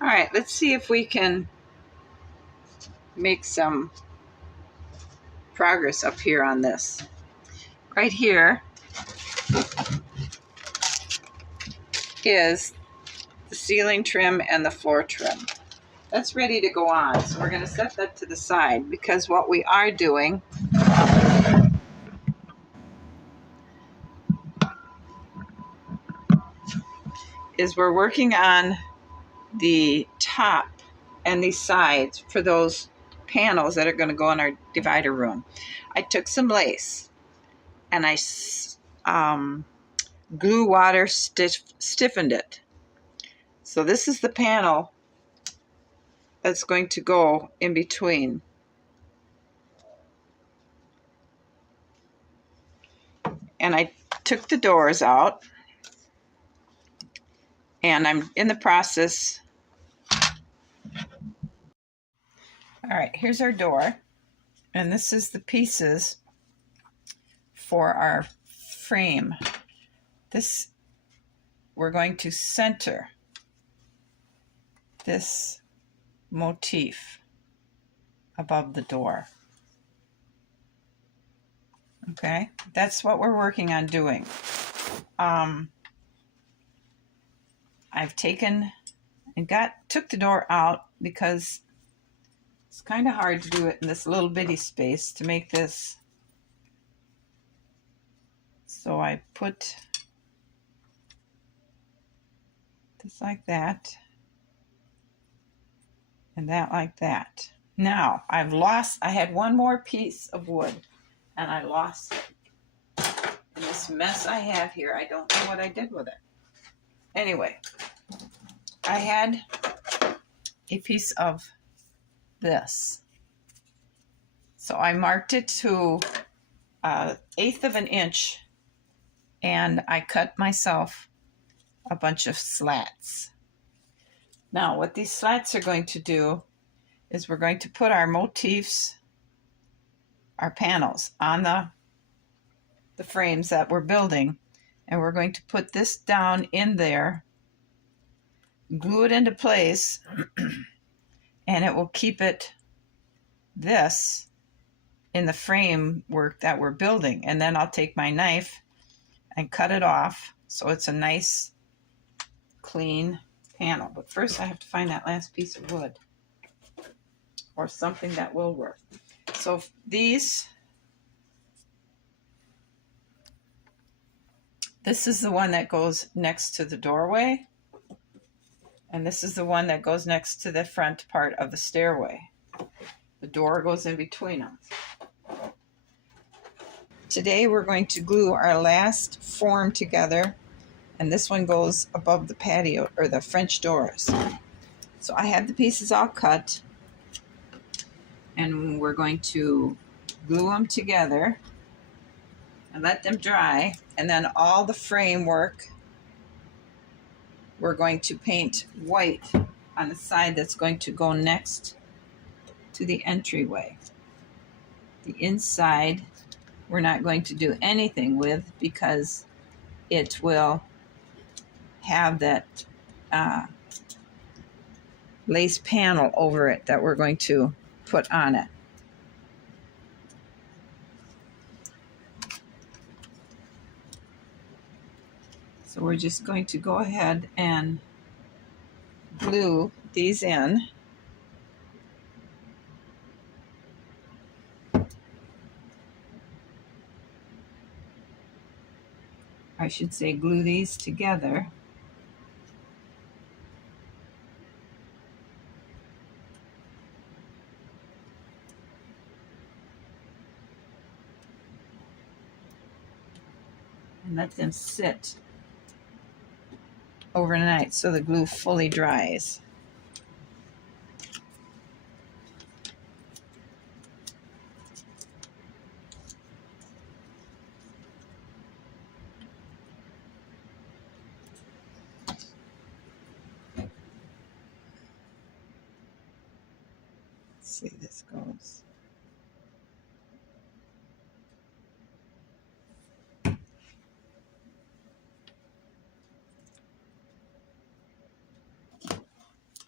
All right, let's see if we can make some progress up here on this. Right here is the ceiling trim and the floor trim. That's ready to go on. So we're going to set that to the side because what we are doing is we're working on the top and the sides for those panels that are going to go in our divider room. I took some lace and I glue water stiffened it. So this is the panel that's going to go in between. And I took the doors out and I'm in the process. All right, here's our door. And this is the pieces for our frame. This, we're going to center this motif above the door. Okay, that's what we're working on doing. I've taken and took the door out because it's kind of hard to do it in this little bitty space to make this. So I put this like that and that like that. Now I had one more piece of wood and I lost it. And this mess I have here, I don't know what I did with it. Anyway, I had a piece of this. So I marked it to 1/8 of an inch and I cut myself a bunch of slats. Now what these slats are going to do is we're going to put our motifs, our panels on the frames that we're building, and we're going to put this down in there, glue it into place, and it will keep this in the framework that we're building. And then I'll take my knife and cut it off so it's a nice clean panel. But first I have to find that last piece of wood or something that will work. So this is the one that goes next to the doorway, and this is the one that goes next to the front part of the stairway. The door goes in between them. Today we're going to glue our last form together, and this one goes above the patio or the French doors. So I have the pieces all cut, and we're going to glue them together and let them dry, and then all the framework we're going to paint white on the side that's going to go next to the entryway. The inside we're not going to do anything with because it will have that lace panel over it that we're going to put on it. So we're just going to go ahead and glue these in. I should say glue these together. And let them sit overnight so the glue fully dries. Let's see, this goes.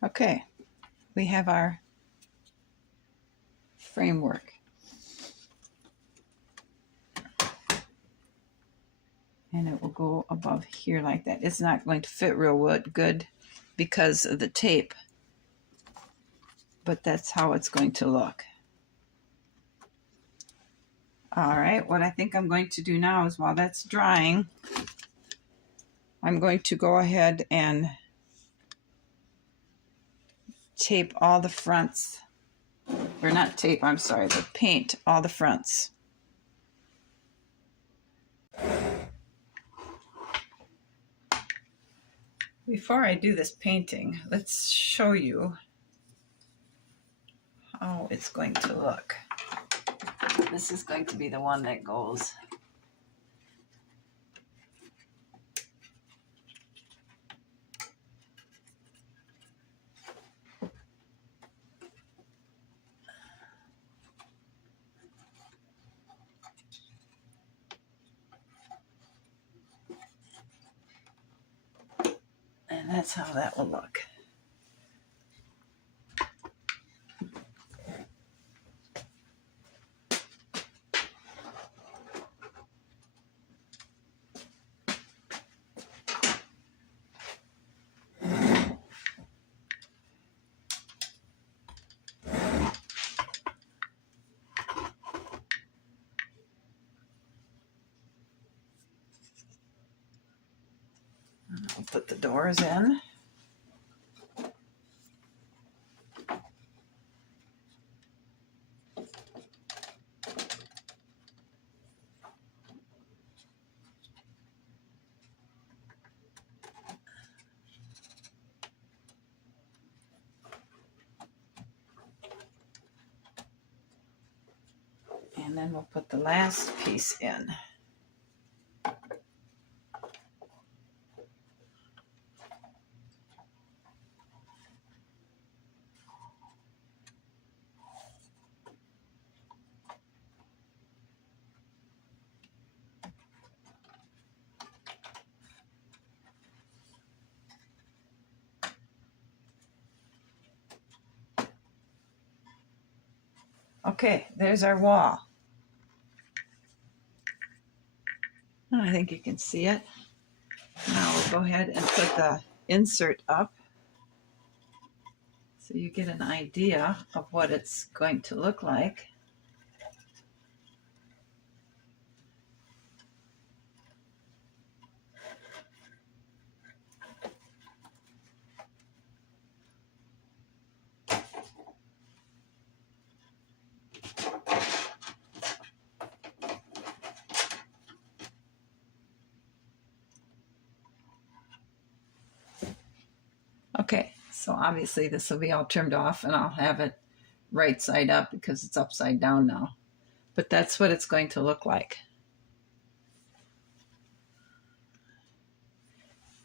Okay, we have our framework. And it will go above here like that. It's not going to fit real good because of the tape, but that's how it's going to look. All right, what I think I'm going to do now is while that's drying, I'm going to go ahead and tape all the fronts, or not tape, I'm sorry, but paint all the fronts. Before I do this painting, let's show you how it's going to look. This is going to be the one that goes. And that's how that will look. I'll put the doors in. And then we'll put the last piece in. Okay, there's our wall. I think you can see it. Now we'll go ahead and put the insert up so you get an idea of what it's going to look like. Okay, so obviously this will be all trimmed off and I'll have it right side up because it's upside down now. But that's what it's going to look like.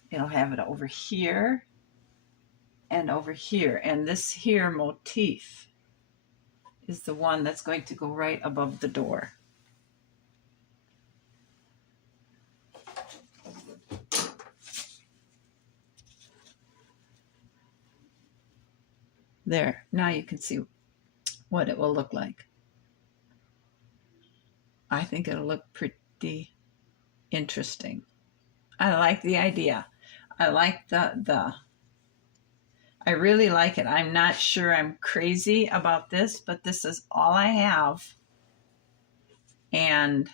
It'll have it over here and over here. And this here motif is the one that's going to go right above the door. There, now you can see what it will look like. I think it'll look pretty interesting. I like the idea. I like I really like it. I'm not sure I'm crazy about this, but this is all I have. And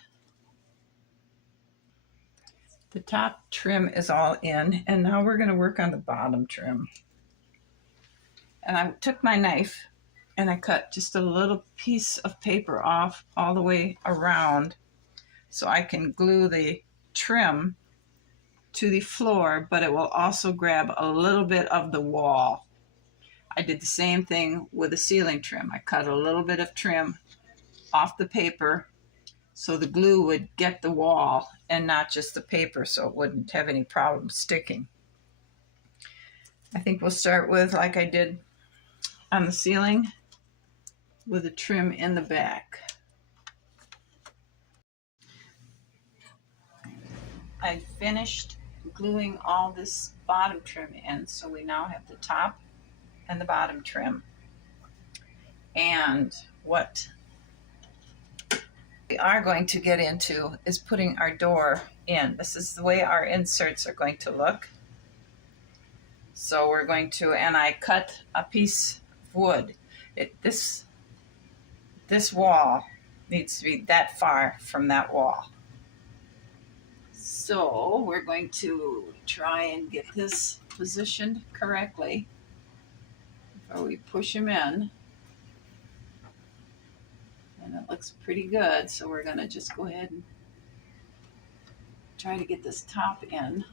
the top trim is all in, and now we're going to work on the bottom trim. And I took my knife and I cut just a little piece of paper off all the way around so I can glue the trim to the floor, but it will also grab a little bit of the wall. I did the same thing with the ceiling trim. I cut a little bit of trim off the paper so the glue would get the wall and not just the paper, so it wouldn't have any problem sticking. I think we'll start with, like I did on the ceiling, with the trim in the back. I finished gluing all this bottom trim in, so we now have the top and the bottom trim. And what we are going to get into is putting our door in. This is the way our inserts are going to look. So we're going to, and I cut a piece of wood. This wall needs to be that far from that wall. So we're going to try and get this positioned correctly before we push them in. And it looks pretty good, so we're going to just go ahead and try to get this top in.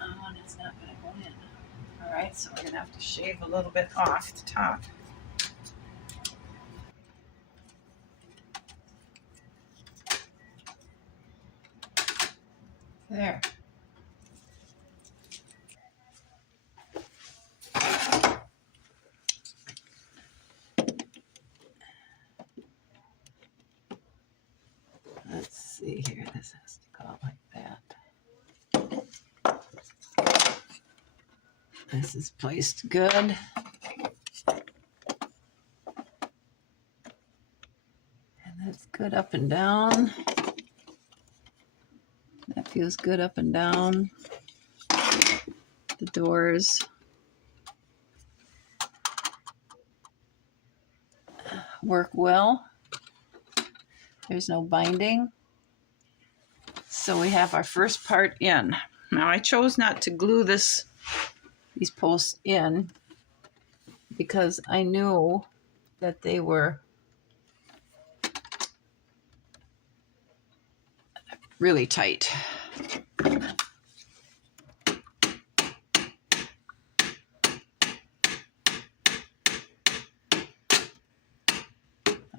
Oh, and it's not going to go in. All right, so we're going to have to shave a little bit off the top. There. Let's see here. This has to go like that. This is placed good. And that's good up and down. That feels good up and down. The doors work well. There's no binding. So we have our first part in. Now I chose not to glue these posts in because I knew that they were really tight.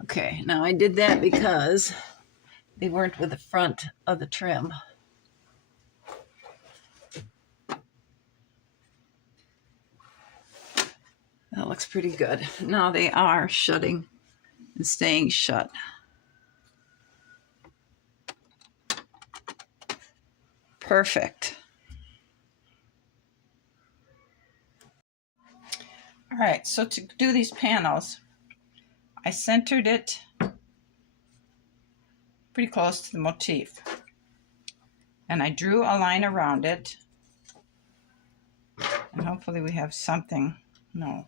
Okay, now I did that because they weren't with the front of the trim. That looks pretty good. Now they are shutting and staying shut. Perfect. All right, so to do these panels, I centered it pretty close to the motif. And I drew a line around it. And hopefully we have something. No.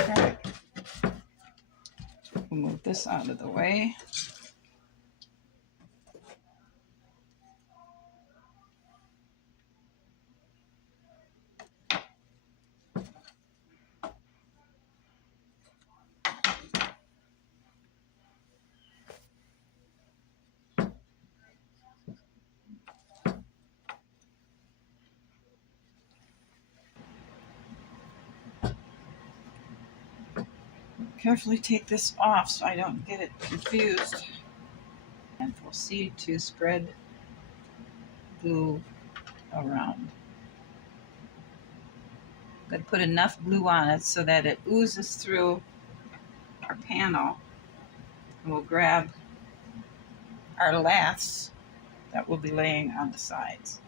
Okay. We'll move this out of the way. Carefully take this off so I don't get it confused. And proceed to spread glue around. I'm going to put enough glue on it so that it oozes through our panel. And we'll grab our laths that we'll be laying on the sides.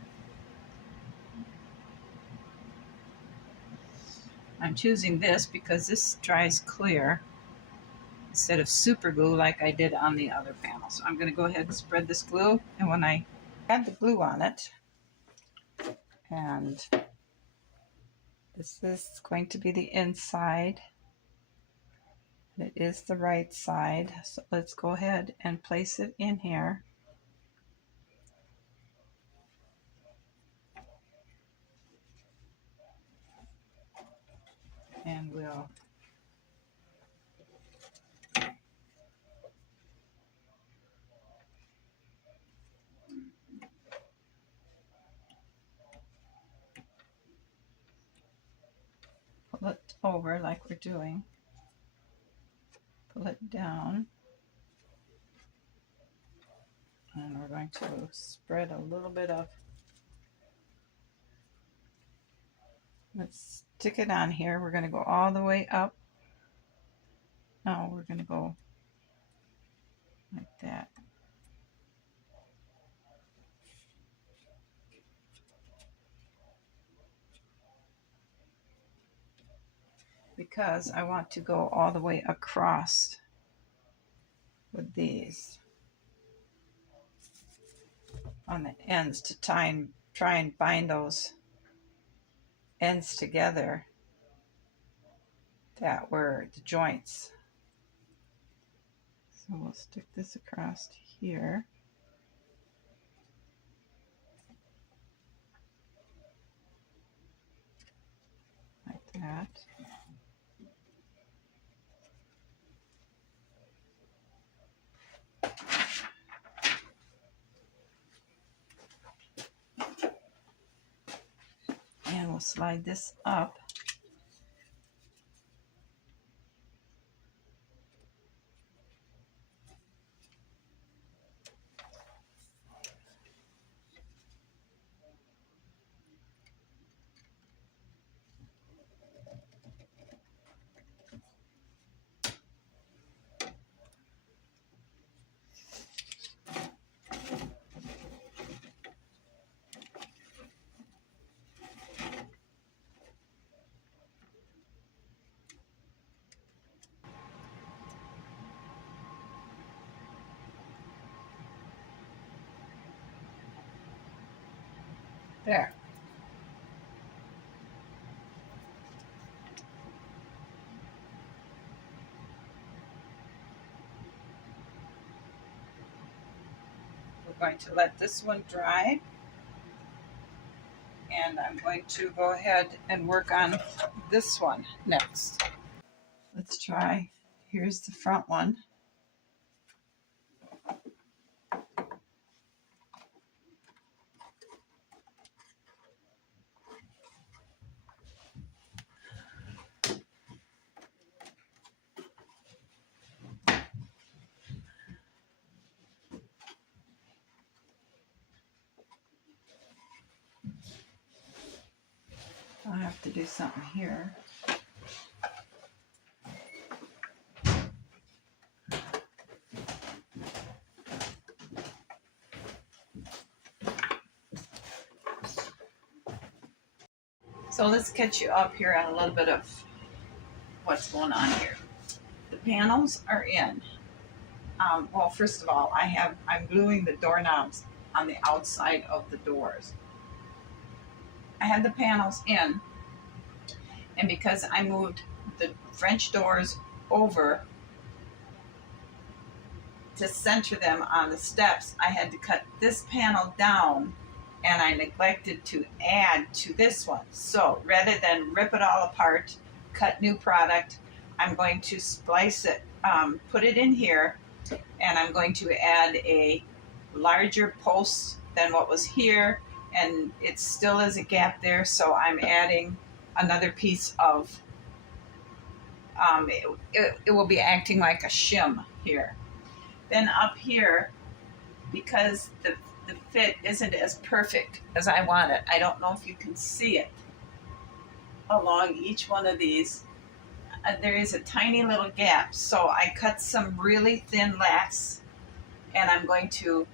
I'm choosing this because this dries clear instead of super glue like I did on the other panel. So I'm going to go ahead and spread this glue, and when I add the glue on it, and this is going to be the inside, it is the right side, so let's go ahead and place it in here. And we'll pull it over like we're doing. Pull it down. And we're going to spread a little bit of, let's stick it on here. We're going to go all the way up. Now we're going to go like that. Because I want to go all the way across with these on the ends to try and bind those ends together that were the joints. So we'll stick this across here. Like that. And we'll slide this up. There. We're going to let this one dry. And I'm going to go ahead and work on this one next. Let's try. Here's the front one. I'll have to do something here. So let's catch you up here on a little bit of what's going on here. The panels are in. Well, first of all, I'm gluing the doorknobs on the outside of the doors. I had the panels in, and because I moved the French doors over to center them on the steps, I had to cut this panel down, and I neglected to add to this one. So rather than rip it all apart, cut new product, I'm going to splice it, put it in here, and I'm going to add a larger post than what was here, and it still is a gap there, so I'm adding another piece of, it will be acting like a shim here. Then up here, because the fit isn't as perfect as I want it, I don't know if you can see it, along each one of these, there is a tiny little gap, so I cut some really thin lax, and I'm going to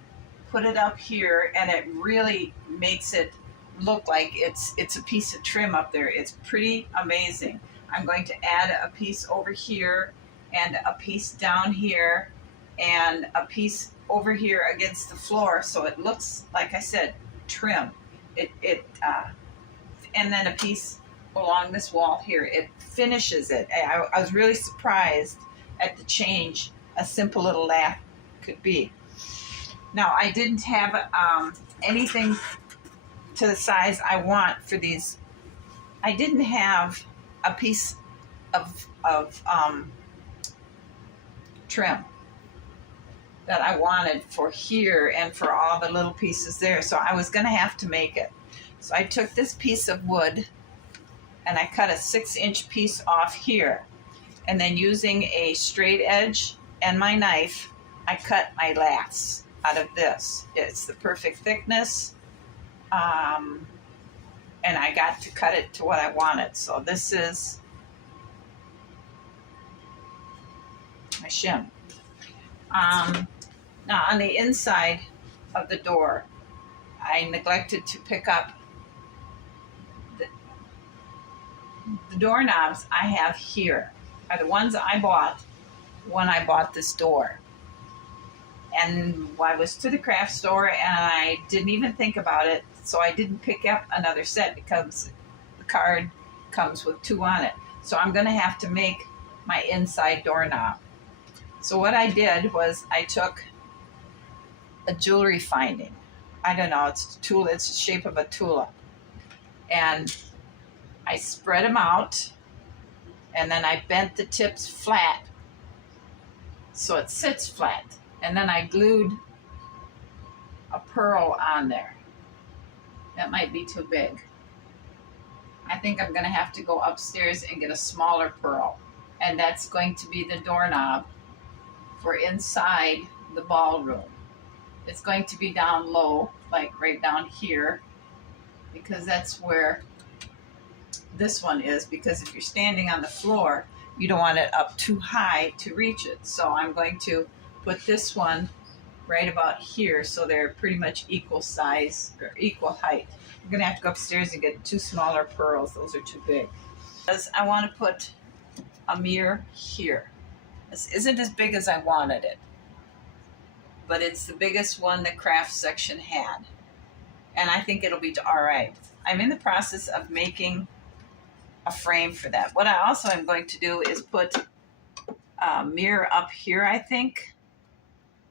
put it up here, and it really makes it look like it's a piece of trim up there. It's pretty amazing. I'm going to add a piece over here, and a piece down here, and a piece over here against the floor, so it looks, like I said, trim. And then a piece along this wall here. It finishes it. I was really surprised at the change a simple little lathe could be. Now, I didn't have anything to the size I want for these. I didn't have a piece of trim that I wanted for here and for all the little pieces there, so I was going to have to make it. So I took this piece of wood and I cut a 6-inch piece off here. And then using a straight edge and my knife, I cut my laths out of this. It's the perfect thickness. And I got to cut it to what I wanted. So this is my shim. Now on the inside of the door, I neglected to pick up the doorknobs I have here are the ones I bought when I bought this door. And I was to the craft store and I didn't even think about it, so I didn't pick up another set because the card comes with 2 on it. So I'm going to have to make my inside doorknob. So what I did was I took a jewelry finding. I don't know, it's the shape of a tulip. And I spread them out, and then I bent the tips flat so it sits flat. And then I glued a pearl on there. That might be too big. I think I'm going to have to go upstairs and get a smaller pearl. And that's going to be the doorknob for inside the ballroom. It's going to be down low, like right down here, because that's where this one is, because if you're standing on the floor, you don't want it up too high to reach it. So I'm going to put this one right about here so they're pretty much equal size or equal height. I'm gonna have to go upstairs and get 2 smaller pearls. Those are too big. Because I want to put a mirror here. This isn't as big as I wanted it, but it's the biggest one the craft section had. And I think it'll be all right. I'm in the process of making a frame for that. What I also am going to do is put a mirror up here, I think,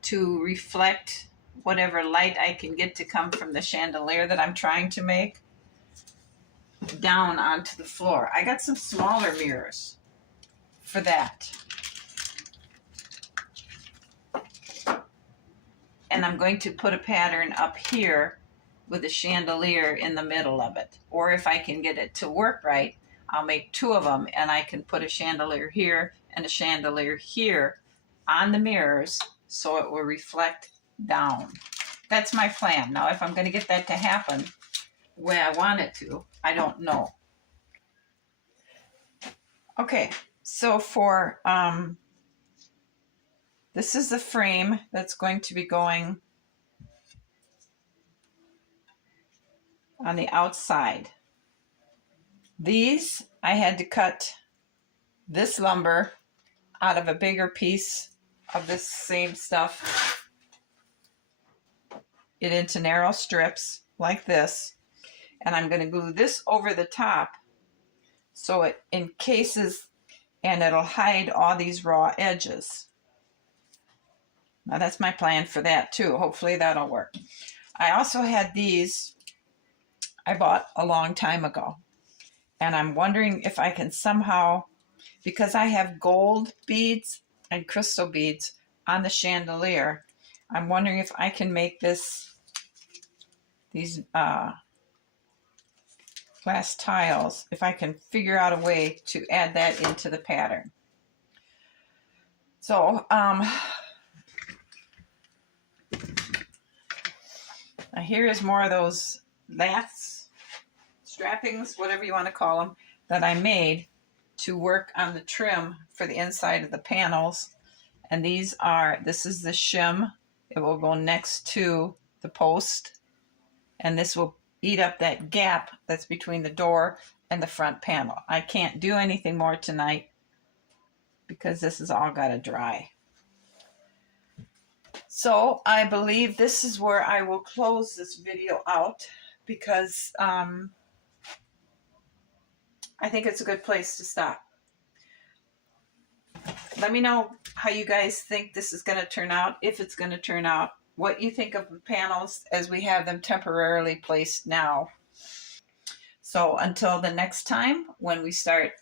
to reflect whatever light I can get to come from the chandelier that I'm trying to make down onto the floor. I got some smaller mirrors for that. And I'm going to put a pattern up here with a chandelier in the middle of it. Or if I can get it to work right, I'll make 2 of them, and I can put a chandelier here and a chandelier here on the mirrors so it will reflect down. That's my plan. Now, if I'm going to get that to happen the way I want it to, I don't know. Okay, so for this is the frame that's going to be going on the outside. These, I had to cut this lumber out of a bigger piece of this same stuff, it into narrow strips like this. And I'm going to glue this over the top so it encases and it'll hide all these raw edges. Now that's my plan for that too. Hopefully that'll work. I also had these I bought a long time ago. And I'm wondering if I can somehow, because I have gold beads and crystal beads on the chandelier, I'm wondering if I can make these glass tiles, if I can figure out a way to add that into the pattern. So, now here is more of those laths, strappings, whatever you want to call them, that I made to work on the trim for the inside of the panels. And this is the shim. It will go next to the post, and this will eat up that gap that's between the door and the front panel. I can't do anything more tonight because this has all got to dry. So I believe this is where I will close this video out, because I think it's a good place to stop. Let me know how you guys think this is going to turn out, if it's going to turn out, what you think of the panels as we have them temporarily placed now. So until the next time, when we start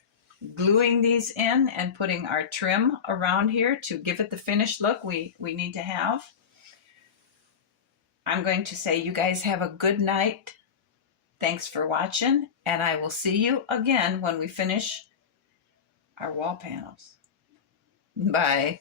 gluing these in and putting our trim around here to give it the finished look we need to have, I'm going to say you guys have a good night. Thanks for watching, and I will see you again when we finish our wall panels. Bye.